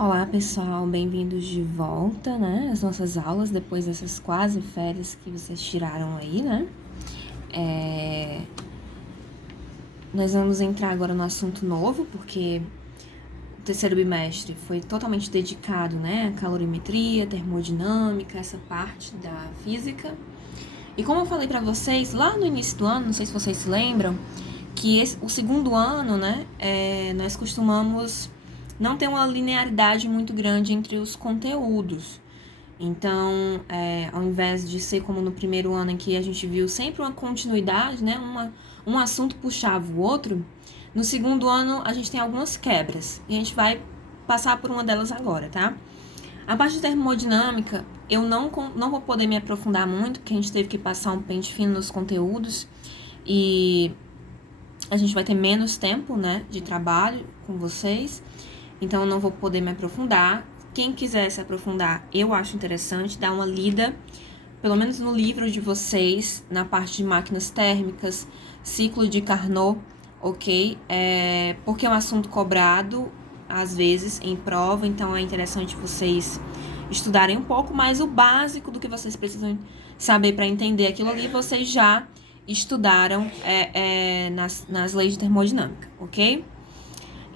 Olá, pessoal, bem-vindos de volta, né, às nossas aulas, depois dessas quase férias que vocês tiraram aí, né? Nós vamos entrar agora no assunto novo, porque o terceiro bimestre foi totalmente dedicado, né, à calorimetria, termodinâmica, essa parte da física. E como eu falei pra vocês, lá no início do ano, não sei se vocês se lembram, que o segundo ano, né, nós costumamos não ter uma linearidade muito grande entre os conteúdos. Então, ao invés de ser como no primeiro ano em que a gente viu sempre uma continuidade, né, um assunto puxava o outro, no segundo ano a gente tem algumas quebras. E a gente vai passar por uma delas agora, tá? A parte de termodinâmica, eu não vou poder me aprofundar muito, porque a gente teve que passar um pente fino nos conteúdos e a gente vai ter menos tempo, né, de trabalho com vocês. Então, eu não vou poder me aprofundar. Quem quiser se aprofundar, eu acho interessante dar uma lida, pelo menos no livro de vocês, na parte de máquinas térmicas, ciclo de Carnot, ok? Porque é um assunto cobrado, às vezes, em prova, então é interessante vocês estudarem um pouco, mas o básico do que vocês precisam saber para entender aquilo ali, vocês já estudaram nas leis de termodinâmica, ok?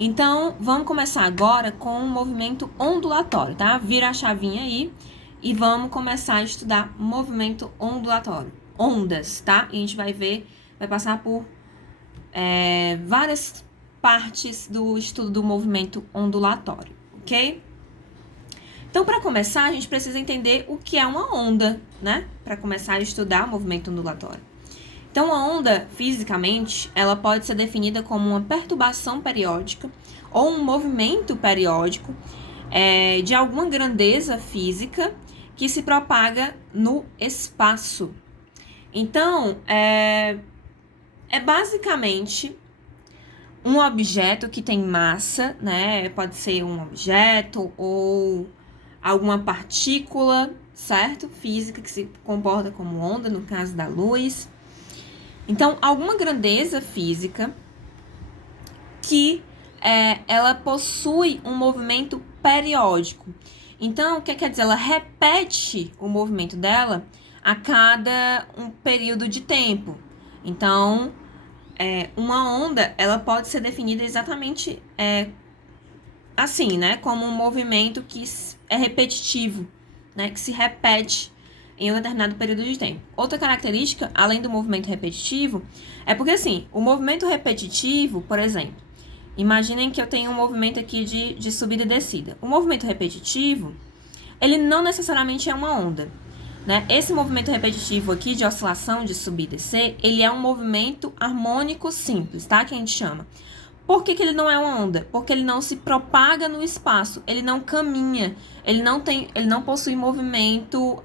Então, vamos começar agora com o movimento ondulatório, tá? Vira a chavinha aí e vamos começar a estudar movimento ondulatório. Ondas, tá? E a gente vai passar por várias partes do estudo do movimento ondulatório, ok? Então, para começar, a gente precisa entender o que é uma onda, né? Para começar a estudar o movimento ondulatório. Então, a onda, fisicamente, ela pode ser definida como uma perturbação periódica ou um movimento periódico de alguma grandeza física que se propaga no espaço. Então, é basicamente um objeto que tem massa, né? Pode ser um objeto ou alguma partícula, certo? Física que se comporta como onda, no caso da luz. Então, alguma grandeza física que ela possui um movimento periódico. Então, o que quer dizer? Ela repete o movimento dela a cada um período de tempo. Então, uma onda, ela pode ser definida exatamente assim, né? Como um movimento que é repetitivo, né? Que se repete em um determinado período de tempo. Outra característica, além do movimento repetitivo, é porque, assim, o movimento repetitivo, por exemplo, imaginem que eu tenho um movimento aqui de subida e descida. O movimento repetitivo, ele não necessariamente é uma onda, né? Esse movimento repetitivo aqui de oscilação, de subir e descer, ele é um movimento harmônico simples, tá? Que a gente chama. Por que ele não é uma onda? Porque ele não se propaga no espaço, ele não caminha, ele não possui movimento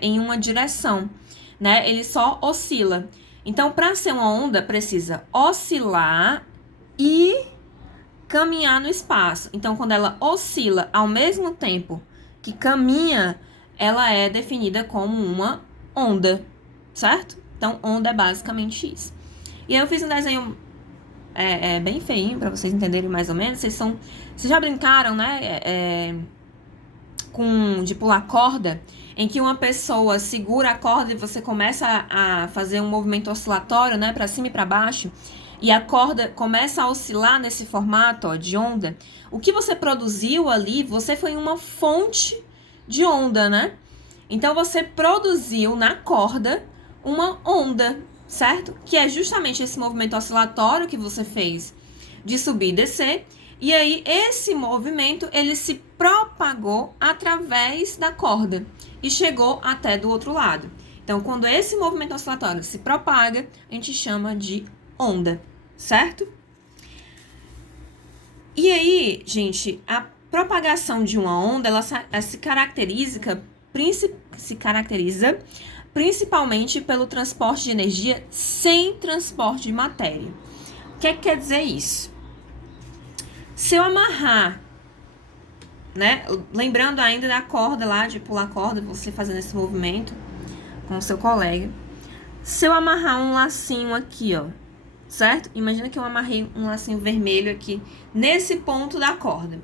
em uma direção, né? Ele só oscila. Então, para ser uma onda, precisa oscilar e caminhar no espaço. Então, quando ela oscila ao mesmo tempo que caminha, ela é definida como uma onda, certo? Então, onda é basicamente isso. E aí eu fiz um desenho bem feinho, para vocês entenderem mais ou menos. Vocês já brincaram, né, de pular corda, em que uma pessoa segura a corda e você começa a fazer um movimento oscilatório, né, para cima e para baixo, e a corda começa a oscilar nesse formato, ó, de onda. O que você produziu ali, você foi uma fonte de onda, né? Então, você produziu na corda uma onda, certo? Que é justamente esse movimento oscilatório que você fez de subir e descer. E aí, esse movimento, ele se propagou através da corda e chegou até do outro lado. Então, quando esse movimento oscilatório se propaga, a gente chama de onda, certo? E aí, gente, a propagação de uma onda, ela se caracteriza principalmente pelo transporte de energia sem transporte de matéria. O que quer dizer isso? Se eu amarrar, né, lembrando ainda da corda lá, de pular corda, você fazendo esse movimento com o seu colega. Se eu amarrar um lacinho aqui, ó, certo? Imagina que eu amarrei um lacinho vermelho aqui nesse ponto da corda.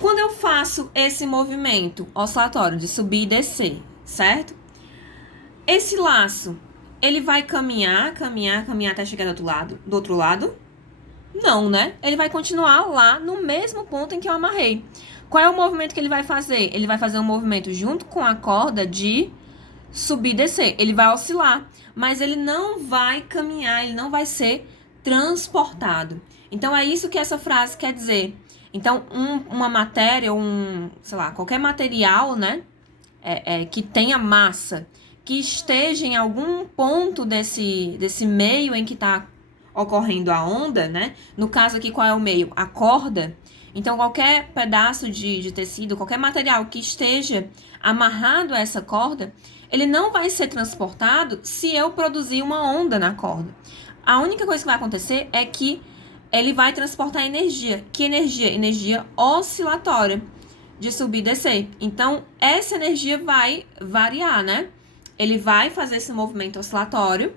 Quando eu faço esse movimento oscilatório de subir e descer, certo? Esse laço, ele vai caminhar até chegar do outro lado? Não, né? Ele vai continuar lá no mesmo ponto em que eu amarrei. Qual é o movimento que ele vai fazer? Ele vai fazer um movimento junto com a corda de subir e descer. Ele vai oscilar, mas ele não vai caminhar, ele não vai ser transportado. Então, é isso que essa frase quer dizer. Então, uma matéria, sei lá, qualquer material, né, que tenha massa, que esteja em algum ponto desse meio em que está ocorrendo a onda, né? No caso aqui, qual é o meio? A corda. Então, qualquer pedaço de tecido, qualquer material que esteja amarrado a essa corda, ele não vai ser transportado se eu produzir uma onda na corda. A única coisa que vai acontecer é que ele vai transportar energia. Que energia? Energia oscilatória, de subir e descer. Então, essa energia vai variar, né? Ele vai fazer esse movimento oscilatório,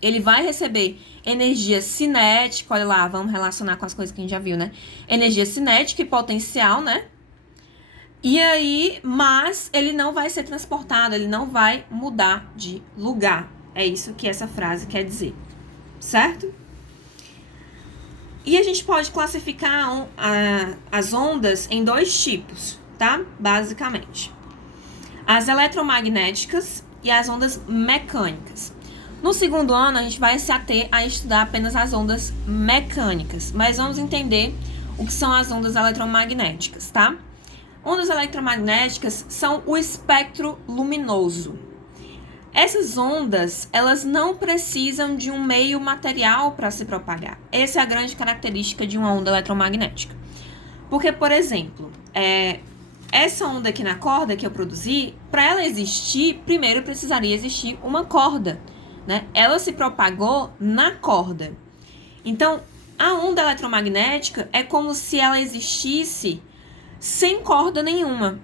ele vai receber energia cinética, olha lá, vamos relacionar com as coisas que a gente já viu, né? Energia cinética e potencial, né? E aí, mas ele não vai ser transportado, ele não vai mudar de lugar. É isso que essa frase quer dizer, certo? E a gente pode classificar as ondas em dois tipos, tá? Basicamente. As eletromagnéticas e as ondas mecânicas. No segundo ano, a gente vai se ater a estudar apenas as ondas mecânicas, mas vamos entender o que são as ondas eletromagnéticas, tá? Ondas eletromagnéticas são o espectro luminoso. Essas ondas, elas não precisam de um meio material para se propagar. Essa é a grande característica de uma onda eletromagnética. Porque, por exemplo, essa onda aqui na corda que eu produzi, para ela existir, primeiro precisaria existir uma corda, né? Ela se propagou na corda. Então, a onda eletromagnética é como se ela existisse sem corda nenhuma,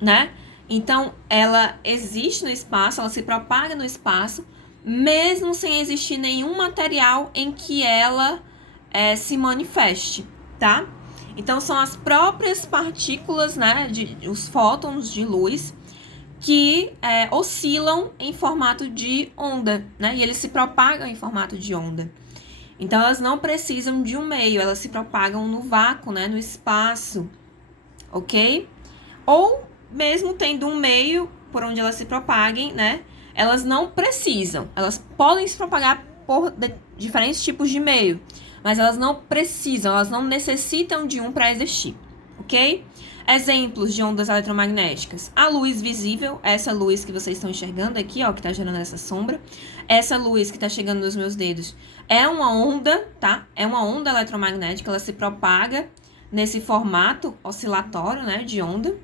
né? Então, ela existe no espaço, ela se propaga no espaço, mesmo sem existir nenhum material em que ela se manifeste, tá? Então, são as próprias partículas, né, os fótons de luz, que oscilam em formato de onda, né? E eles se propagam em formato de onda. Então, elas não precisam de um meio, elas se propagam no vácuo, né, no espaço, ok? Ou mesmo tendo um meio por onde elas se propaguem, né? Elas não precisam. Elas podem se propagar por diferentes tipos de meio, mas elas não precisam, elas não necessitam de um para existir, ok? Exemplos de ondas eletromagnéticas. A luz visível, essa luz que vocês estão enxergando aqui, ó, que tá gerando essa sombra. Essa luz que tá chegando nos meus dedos é uma onda, tá? É uma onda eletromagnética, ela se propaga nesse formato oscilatório, né, de onda.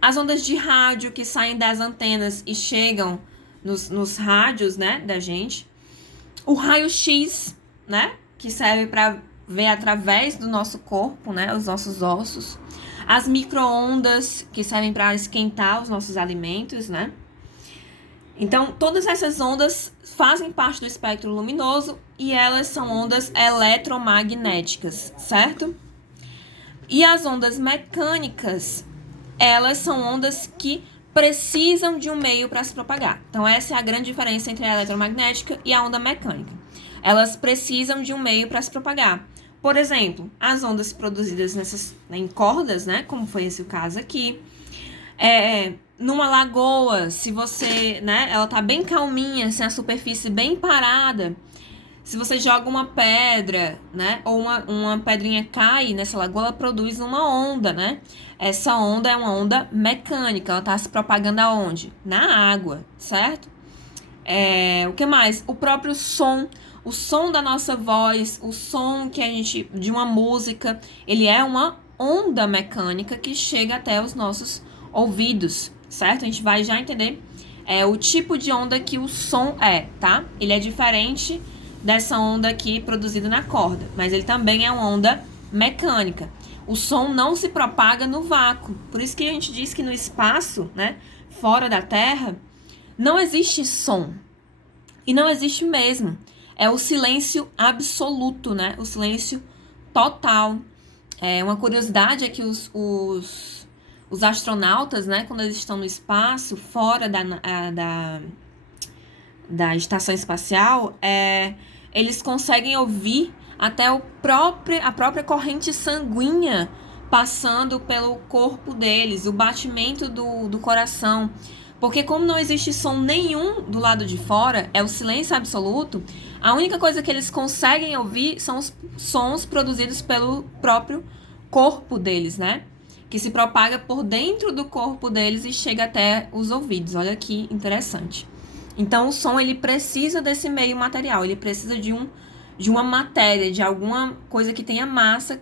As ondas de rádio que saem das antenas e chegam nos rádios, né, da gente. O raio-x, né, que serve para ver através do nosso corpo, né, os nossos ossos. As micro-ondas, que servem para esquentar os nossos alimentos, né. Então, todas essas ondas fazem parte do espectro luminoso e elas são ondas eletromagnéticas, certo? E as ondas mecânicas, elas são ondas que precisam de um meio para se propagar. Então, essa é a grande diferença entre a eletromagnética e a onda mecânica. Elas precisam de um meio para se propagar. Por exemplo, as ondas produzidas em cordas, né, como foi esse o caso aqui, numa lagoa, se você, né, ela tá bem calminha, sem a superfície bem parada, se você joga uma pedra, né, ou uma pedrinha cai nessa lagoa, ela produz uma onda, né? Essa onda é uma onda mecânica, ela tá se propagando aonde? Na água, certo? O que mais? O próprio som, o som da nossa voz, o som de uma música, ele é uma onda mecânica que chega até os nossos ouvidos, certo? A gente vai já entender o tipo de onda que o som tá? Ele é diferente dessa onda aqui produzida na corda, mas ele também é uma onda mecânica. O som não se propaga no vácuo, por isso que a gente diz que no espaço, né, fora da Terra, não existe som, e não existe mesmo, é o silêncio absoluto, né, o silêncio total. Uma curiosidade é que os astronautas, né, quando eles estão no espaço, fora da estação espacial, eles conseguem ouvir até a própria corrente sanguínea passando pelo corpo deles, o batimento do coração. Porque como não existe som nenhum do lado de fora, é o silêncio absoluto, a única coisa que eles conseguem ouvir são os sons produzidos pelo próprio corpo deles, né? Que se propaga por dentro do corpo deles e chega até os ouvidos. Olha que interessante. Então, o som, ele precisa desse meio material, ele precisa de uma matéria, de alguma coisa que tenha massa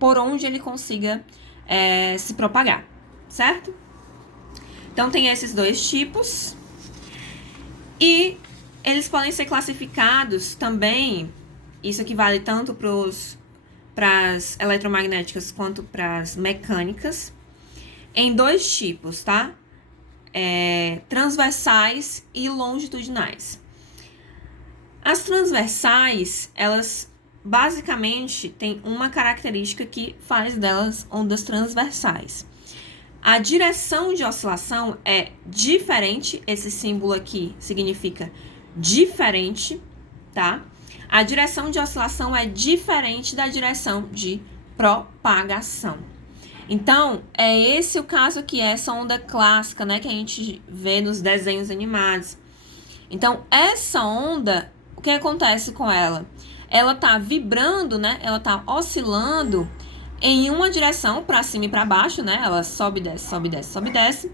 por onde ele consiga se propagar, certo? Então, tem esses dois tipos. E eles podem ser classificados também, isso aqui vale tanto para as eletromagnéticas quanto para as mecânicas, em dois tipos, tá? Transversais e longitudinais. As transversais, elas basicamente têm uma característica que faz delas ondas transversais. A direção de oscilação é diferente, esse símbolo aqui significa diferente, tá? A direção de oscilação é diferente da direção de propagação. Então, é esse o caso aqui, essa onda clássica, né, que a gente vê nos desenhos animados. Então, essa onda, o que acontece com ela? Ela tá vibrando, né, ela tá oscilando em uma direção, para cima e para baixo, né, ela sobe, desce, sobe, desce, sobe, desce,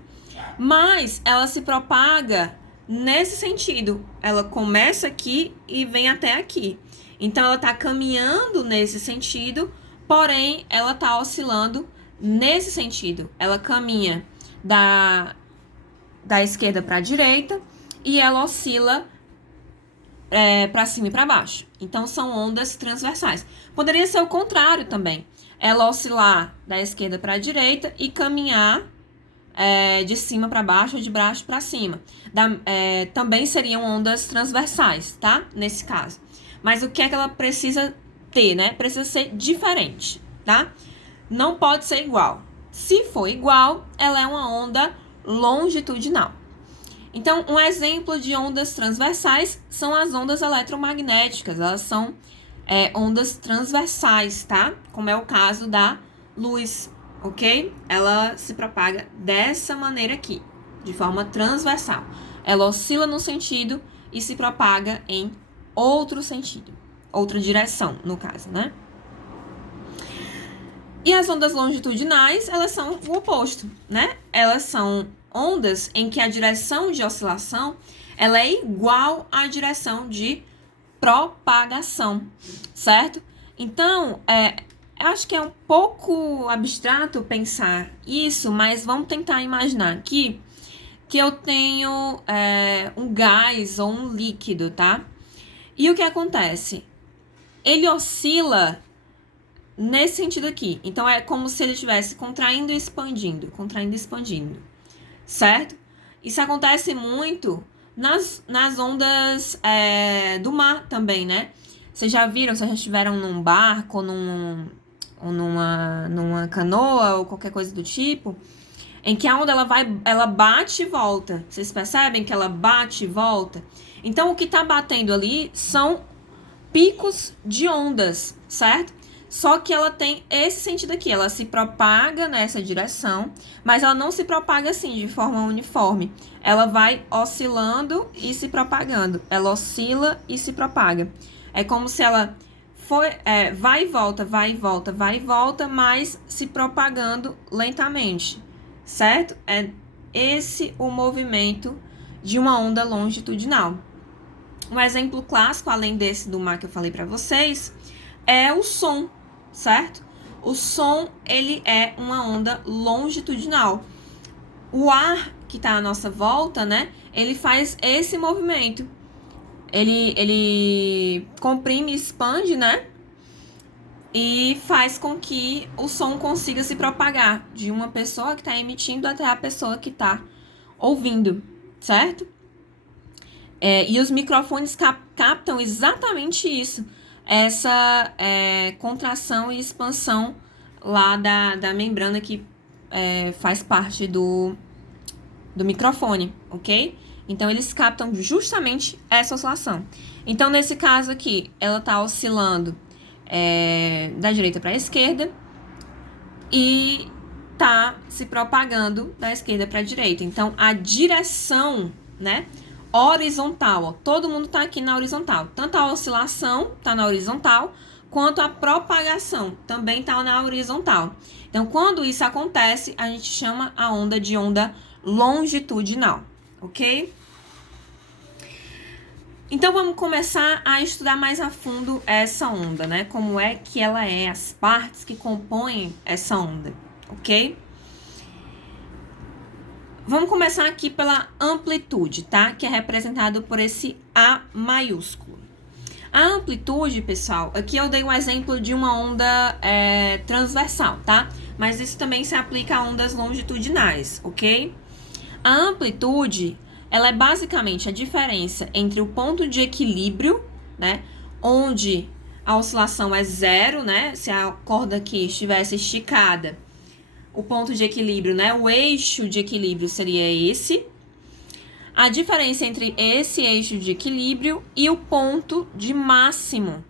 mas ela se propaga nesse sentido. Ela começa aqui e vem até aqui. Então, ela tá caminhando nesse sentido, porém, ela tá oscilando nesse sentido. Ela caminha da esquerda para a direita e ela oscila para cima e para baixo. Então, são ondas transversais. Poderia ser o contrário também. Ela oscilar da esquerda para a direita e caminhar de cima para baixo ou de baixo para cima. Também seriam ondas transversais, tá? Nesse caso. Mas o que é que ela precisa ter, né? Precisa ser diferente, tá? Não pode ser igual. Se for igual, ela é uma onda longitudinal. Então, um exemplo de ondas transversais são as ondas eletromagnéticas. Elas são ondas transversais, tá? Como é o caso da luz, ok? Ela se propaga dessa maneira aqui, de forma transversal. Ela oscila num sentido e se propaga em outro sentido. Outra direção, no caso, né? E as ondas longitudinais, elas são o oposto, né? Elas são ondas em que a direção de oscilação ela é igual à direção de propagação, certo? Então, eu acho que é um pouco abstrato pensar isso, mas vamos tentar imaginar aqui que eu tenho um gás ou um líquido, tá? E o que acontece? Ele oscila nesse sentido aqui. Então, é como se ele estivesse contraindo e expandindo, certo? Isso acontece muito nas ondas do mar também, né? Vocês já viram, vocês já estiveram num barco ou numa canoa ou qualquer coisa do tipo, em que a onda ela bate e volta. Vocês percebem que ela bate e volta? Então, o que tá batendo ali são picos de ondas, certo? Só que ela tem esse sentido aqui, ela se propaga nessa direção, mas ela não se propaga assim, de forma uniforme. Ela vai oscilando e se propagando. Ela oscila e se propaga. É como se ela vai e volta, vai e volta, vai e volta, mas se propagando lentamente, certo? É esse o movimento de uma onda longitudinal. Um exemplo clássico, além desse do mar que eu falei para vocês, é o som, certo? O som, ele é uma onda longitudinal. O ar que está à nossa volta, né? Ele faz esse movimento. Ele comprime e expande, né? E faz com que o som consiga se propagar de uma pessoa que está emitindo até a pessoa que está ouvindo, certo? E os microfones captam exatamente isso. essa contração e expansão lá da membrana que faz parte do microfone, ok? Então, eles captam justamente essa oscilação. Então, nesse caso aqui, ela está oscilando da direita para a esquerda e tá se propagando da esquerda para a direita. Então, a direção, né, horizontal, ó, todo mundo tá aqui na horizontal. Tanto a oscilação tá na horizontal, quanto a propagação também tá na horizontal. Então, quando isso acontece, a gente chama a onda de onda longitudinal, ok? Então, vamos começar a estudar mais a fundo essa onda, né? Como é que ela é, as partes que compõem essa onda, ok? Vamos começar aqui pela amplitude, tá? Que é representado por esse A maiúsculo. A amplitude, pessoal, aqui eu dei um exemplo de uma onda transversal, tá? Mas isso também se aplica a ondas longitudinais, ok? A amplitude, ela é basicamente a diferença entre o ponto de equilíbrio, né? Onde a oscilação é zero, né? Se a corda aqui estivesse esticada, o ponto de equilíbrio, né? O eixo de equilíbrio seria esse. A diferença entre esse eixo de equilíbrio e o ponto de máximo,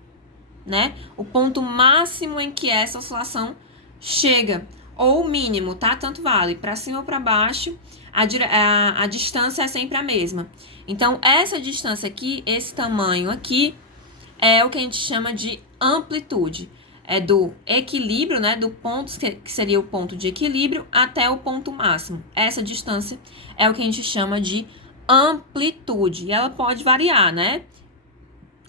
né? O ponto máximo em que essa oscilação chega, ou o mínimo, tá? Tanto vale, para cima ou para baixo, a distância é sempre a mesma. Então, essa distância aqui, esse tamanho aqui, é o que a gente chama de amplitude. É do equilíbrio, né? Do ponto, que seria o ponto de equilíbrio, até o ponto máximo. Essa distância é o que a gente chama de amplitude. E ela pode variar, né?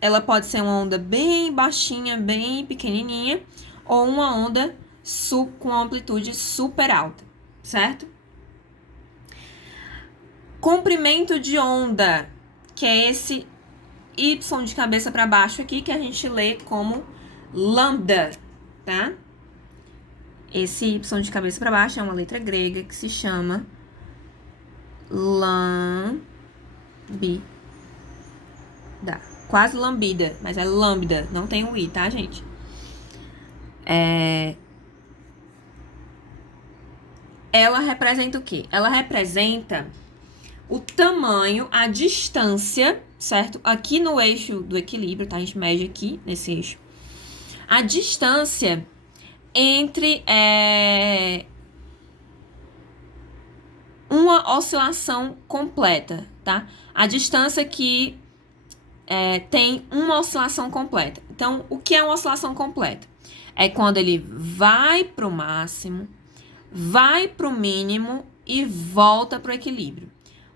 Ela pode ser uma onda bem baixinha, bem pequenininha, ou uma onda com amplitude super alta, certo? Comprimento de onda, que é esse Y de cabeça para baixo aqui, que a gente lê como lambda, tá? Esse Y de cabeça para baixo é uma letra grega que se chama lambda. Quase lambida, mas é lambda, não tem o I, tá, gente? Ela representa o quê? Ela representa o tamanho, a distância, certo? Aqui no eixo do equilíbrio, tá? A gente mede aqui nesse eixo. A distância entre uma oscilação completa, tá? A distância que tem uma oscilação completa. Então, o que é uma oscilação completa? É quando ele vai para o máximo, vai para o mínimo e volta para o equilíbrio.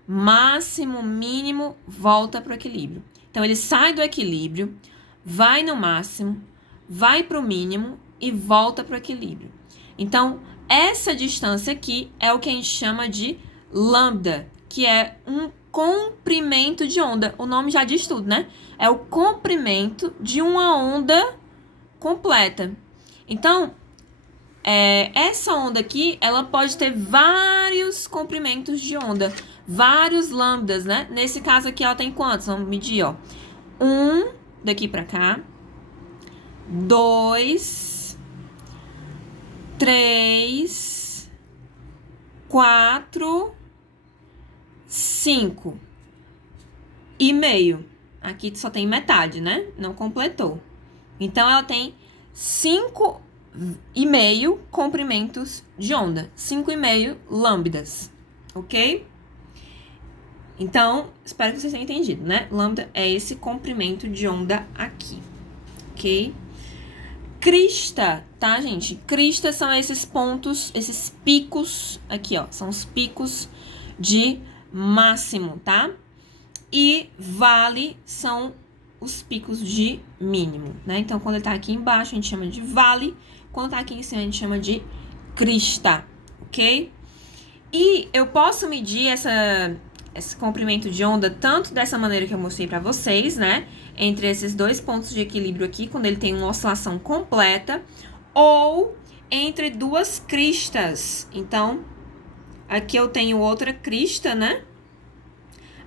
Máximo, mínimo, volta para o equilíbrio. Então, ele sai do equilíbrio, vai no máximo, vai para o mínimo e volta para o equilíbrio. Então, essa distância aqui é o que a gente chama de lambda, que é um comprimento de onda. O nome já diz tudo, né? É o comprimento de uma onda completa. Então, essa onda aqui, ela pode ter vários comprimentos de onda, vários lambdas, né? Nesse caso aqui, ela tem quantos? Vamos medir, ó. 1 daqui pra cá. 2, 3, 4, 5 e meio. Aqui só tem metade, né? Não completou. Então, ela tem 5,5 comprimentos de onda. 5,5 lambdas, ok? Então, espero que vocês tenham entendido, né? Lambda é esse comprimento de onda aqui, ok? Crista, tá, gente? Cristas são esses pontos, esses picos aqui, ó. São os picos de máximo, tá? E vale são os picos de mínimo, né? Então, quando ele tá aqui embaixo, a gente chama de vale. Quando tá aqui em cima, a gente chama de crista, ok? E eu posso medir esse comprimento de onda tanto dessa maneira que eu mostrei pra vocês, né? Entre esses dois pontos de equilíbrio aqui, quando ele tem uma oscilação completa, ou entre duas cristas. Então, aqui eu tenho outra crista, né?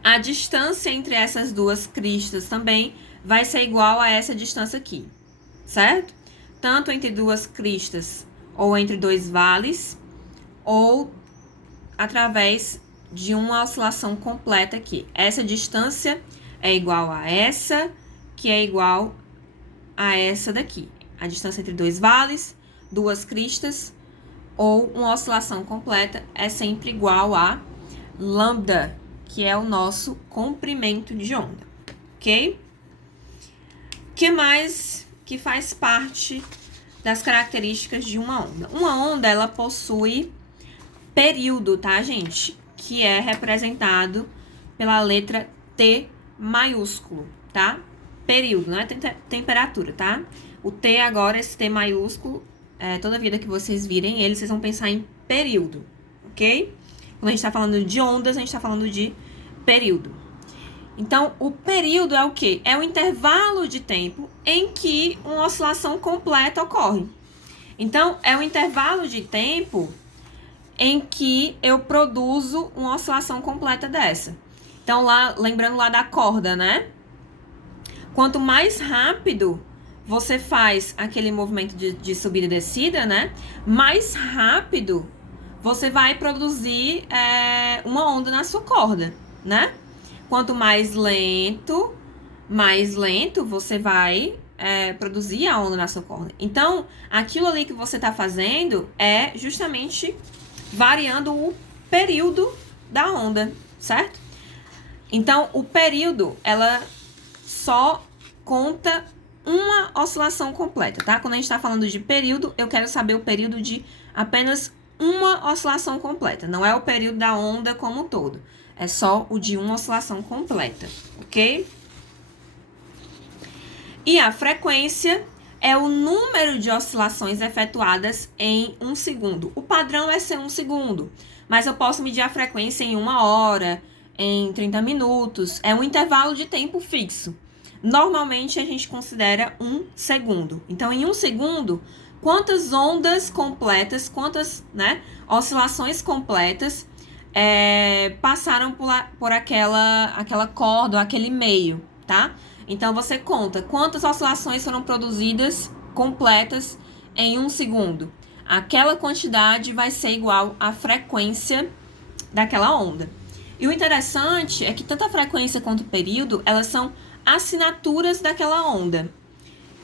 A distância entre essas duas cristas também vai ser igual a essa distância aqui, certo? Tanto entre duas cristas, ou entre dois vales, ou através de uma oscilação completa aqui. Essa distância é igual a essa, que é igual a essa daqui. A distância entre dois vales, duas cristas, ou uma oscilação completa é sempre igual a lambda, que é o nosso comprimento de onda, ok? O que mais que faz parte das características de uma onda? Uma onda, ela possui período, tá, gente? Que é representado pela letra T maiúsculo, tá? Período, não é temperatura, tá? O T agora, esse T maiúsculo, toda vida que vocês virem ele, vocês vão pensar em período, ok? Quando a gente tá falando de ondas, a gente tá falando de período. Então, o período é o quê? É o intervalo de tempo em que uma oscilação completa ocorre. Então, é o intervalo de tempo em que eu produzo uma oscilação completa dessa. Então, lá, lembrando lá da corda, né? Quanto mais rápido você faz aquele movimento de subida e descida, né? Mais rápido você vai produzir uma onda na sua corda, né? Quanto mais lento você vai produzir a onda na sua corda. Então, aquilo ali que você está fazendo é justamente variando o período da onda, certo? Então, o período, ela só conta uma oscilação completa, tá? Quando a gente está falando de período, eu quero saber o período de apenas uma oscilação completa. Não é o período da onda como um todo. É só o de uma oscilação completa, ok? E a frequência é o número de oscilações efetuadas em 1 segundo. O padrão é ser 1 segundo, mas eu posso medir a frequência em 1 hora, em 30 minutos. É um intervalo de tempo fixo. Normalmente, a gente considera 1 segundo. Então, em 1 segundo, quantas ondas completas, quantas oscilações completas passaram por aquela corda, aquele meio, tá? Então, você conta quantas oscilações foram produzidas completas em 1 segundo. Aquela quantidade vai ser igual à frequência daquela onda. E o interessante é que tanto a frequência quanto o período, elas são assinaturas daquela onda.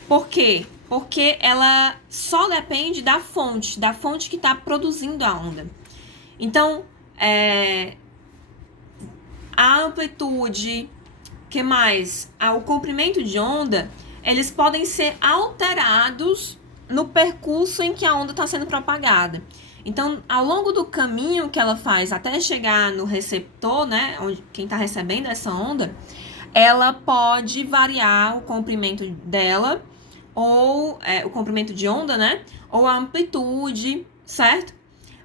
Por quê? Porque ela só depende da fonte que está produzindo a onda. Então, a amplitude, que mais? O comprimento de onda, eles podem ser alterados no percurso em que a onda está sendo propagada. Então, ao longo do caminho que ela faz até chegar no receptor, né, onde quem está recebendo essa onda, ela pode variar o comprimento dela, ou o comprimento de onda, né, ou a amplitude, certo?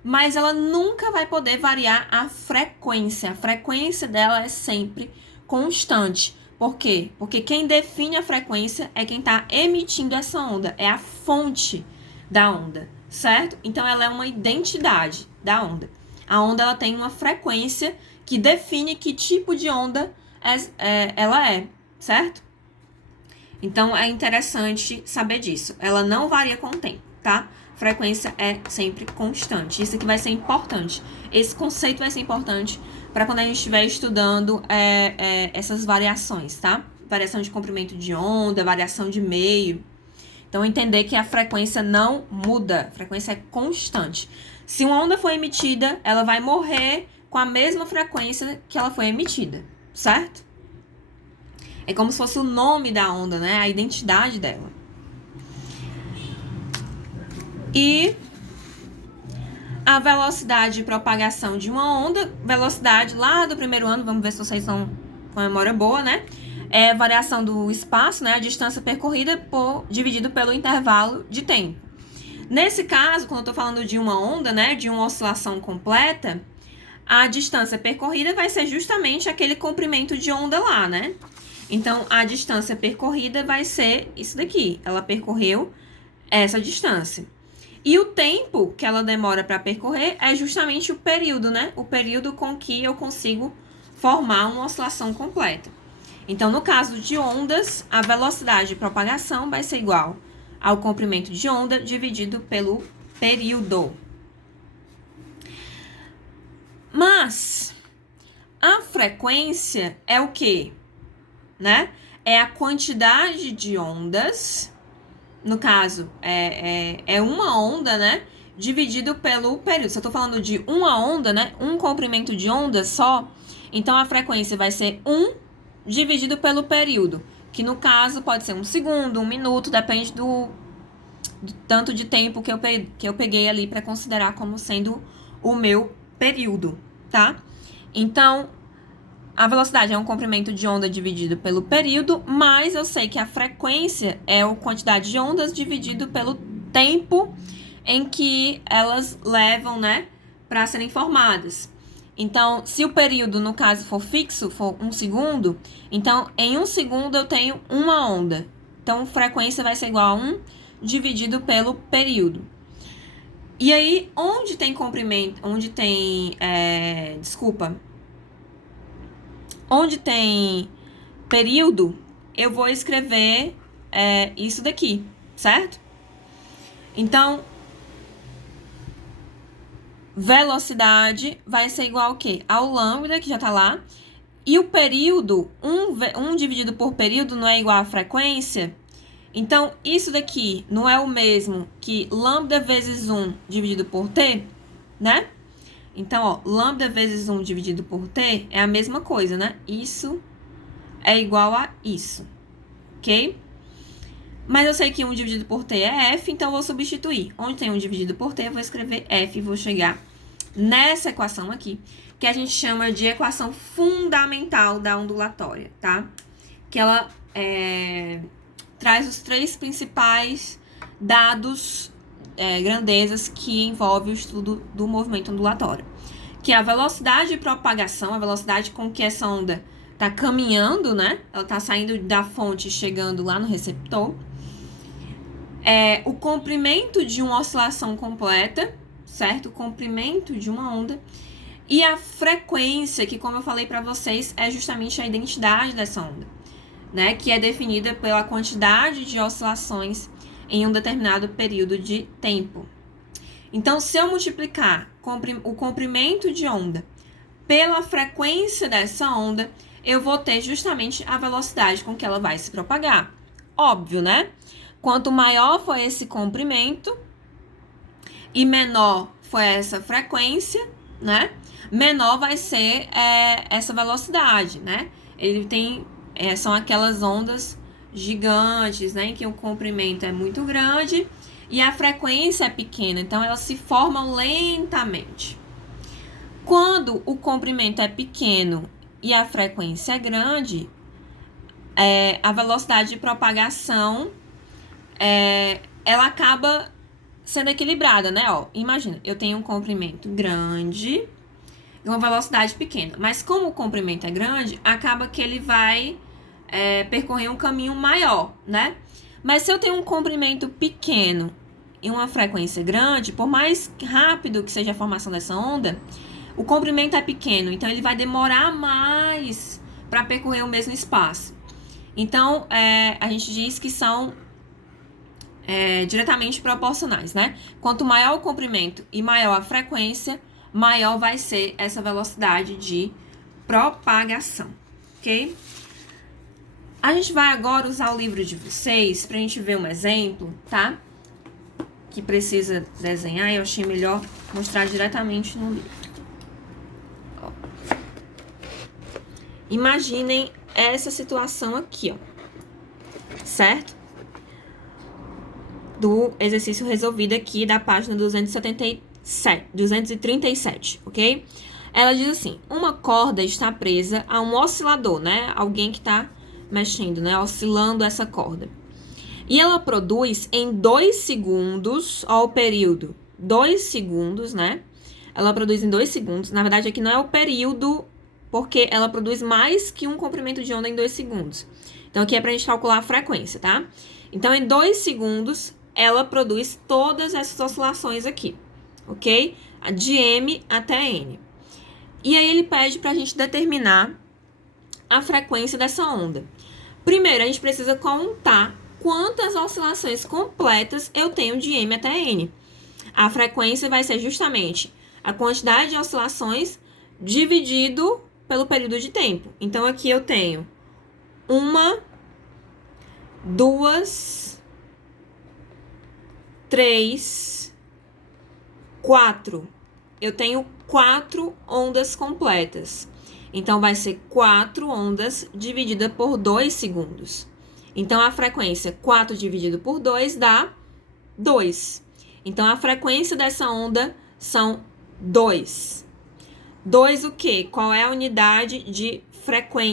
Mas ela nunca vai poder variar a frequência. A frequência dela é sempre constante. Por quê? Porque quem define a frequência é quem está emitindo essa onda, é a fonte da onda, certo? Então, ela é uma identidade da onda. A onda, ela tem uma frequência que define que tipo de onda ela é, certo? Então, é interessante saber disso. Ela não varia com o tempo, tá? Frequência é sempre constante. Isso aqui vai ser importante. Esse conceito vai ser importante para quando a gente estiver estudando essas variações, tá? Variação de comprimento de onda, variação de meio. Então, entender que a frequência não muda. A frequência é constante. Se uma onda for emitida, ela vai morrer com a mesma frequência que ela foi emitida, certo? É como se fosse o nome da onda, né? A identidade dela. E a velocidade de propagação de uma onda, velocidade lá do primeiro ano, vamos ver se vocês estão com a memória boa, né? É a variação do espaço, né? A distância percorrida dividido pelo intervalo de tempo. Nesse caso, quando eu tô falando de uma onda, né? De uma oscilação completa, a distância percorrida vai ser justamente aquele comprimento de onda lá, né? Então, a distância percorrida vai ser isso daqui. Ela percorreu essa distância. E o tempo que ela demora para percorrer é justamente o período, né? O período com que eu consigo formar uma oscilação completa. Então, no caso de ondas, a velocidade de propagação vai ser igual ao comprimento de onda dividido pelo período. Mas a frequência é o quê? Né? É a quantidade de ondas, no caso, é uma onda, né? Dividido pelo período. Se eu tô falando de uma onda, né? Um comprimento de onda só, então a frequência vai ser 1 dividido pelo período, que no caso pode ser 1 segundo, 1 minuto, depende do tanto de tempo que eu peguei ali para considerar como sendo o meu período, tá? Então, a velocidade é um comprimento de onda dividido pelo período, mas eu sei que a frequência é a quantidade de ondas dividido pelo tempo em que elas levam, né, para serem formadas. Então, se o período, no caso, for fixo, for 1 segundo, então, em 1 segundo eu tenho uma onda. Então, frequência vai ser igual a 1 dividido pelo período. E aí, onde tem comprimento, onde tem período, eu vou escrever isso daqui, certo? Então, velocidade vai ser igual ao quê? Ao lambda, que já tá lá. E o período, 1 dividido por período não é igual à frequência? Então, isso daqui não é o mesmo que lambda vezes 1 dividido por t, né? Então, ó, lambda vezes 1 dividido por t é a mesma coisa, né? Isso é igual a isso, ok? Mas eu sei que 1 dividido por t é f, então eu vou substituir. Onde tem 1 dividido por t, eu vou escrever f e vou chegar nessa equação aqui, que a gente chama de equação fundamental da ondulatória, tá? Que ela traz os 3 principais dados, grandezas que envolvem o estudo do movimento ondulatório. Que é a velocidade de propagação, a velocidade com que essa onda está caminhando, né? Ela está saindo da fonte e chegando lá no receptor. O comprimento de uma oscilação completa, certo? O comprimento de uma onda. E a frequência, que como eu falei para vocês, é justamente a identidade dessa onda, né? Que é definida pela quantidade de oscilações em um determinado período de tempo. Então, se eu multiplicar o comprimento de onda pela frequência dessa onda, eu vou ter justamente a velocidade com que ela vai se propagar. Óbvio, né? Quanto maior for esse comprimento e menor for essa frequência, né? Menor vai ser essa velocidade, né? Ele tem, são aquelas ondas gigantes, né? Em que o comprimento é muito grande e a frequência é pequena, então elas se formam lentamente. Quando o comprimento é pequeno e a frequência é grande, a velocidade de propagação ela acaba sendo equilibrada, né? Ó, imagina, eu tenho um comprimento grande e uma velocidade pequena, mas como o comprimento é grande, acaba que ele vai percorrer um caminho maior, né? Mas se eu tenho um comprimento pequeno e uma frequência grande, por mais rápido que seja a formação dessa onda, o comprimento é pequeno, então ele vai demorar mais para percorrer o mesmo espaço. Então, a gente diz que são diretamente proporcionais, né? Quanto maior o comprimento e maior a frequência, maior vai ser essa velocidade de propagação, ok? A gente vai agora usar o livro de vocês pra gente ver um exemplo, tá? Que precisa desenhar e eu achei melhor mostrar diretamente no livro. Ó. Imaginem essa situação aqui, ó. Certo? Do exercício resolvido aqui da página 237, ok? Ela diz assim, uma corda está presa a um oscilador, né? Alguém que está mexendo, né? Oscilando essa corda. E ela produz em 2 segundos, ó o período, 2 segundos, né? Ela produz em 2 segundos. Na verdade, aqui não é o período, porque ela produz mais que um comprimento de onda em 2 segundos. Então, aqui é pra gente calcular a frequência, tá? Então, em 2 segundos, ela produz todas essas oscilações aqui, ok? De M até N. E aí, ele pede pra gente determinar a frequência dessa onda? Primeiro, a gente precisa contar quantas oscilações completas eu tenho de M até N. A frequência vai ser justamente a quantidade de oscilações dividido pelo período de tempo. Então, aqui eu tenho 1, 2, 3, 4. Eu tenho 4 ondas completas. Então, vai ser 4 ondas dividida por 2 segundos. Então, a frequência 4 dividido por 2 dá 2. Então, a frequência dessa onda são 2. 2 o quê? Qual é a unidade de frequência?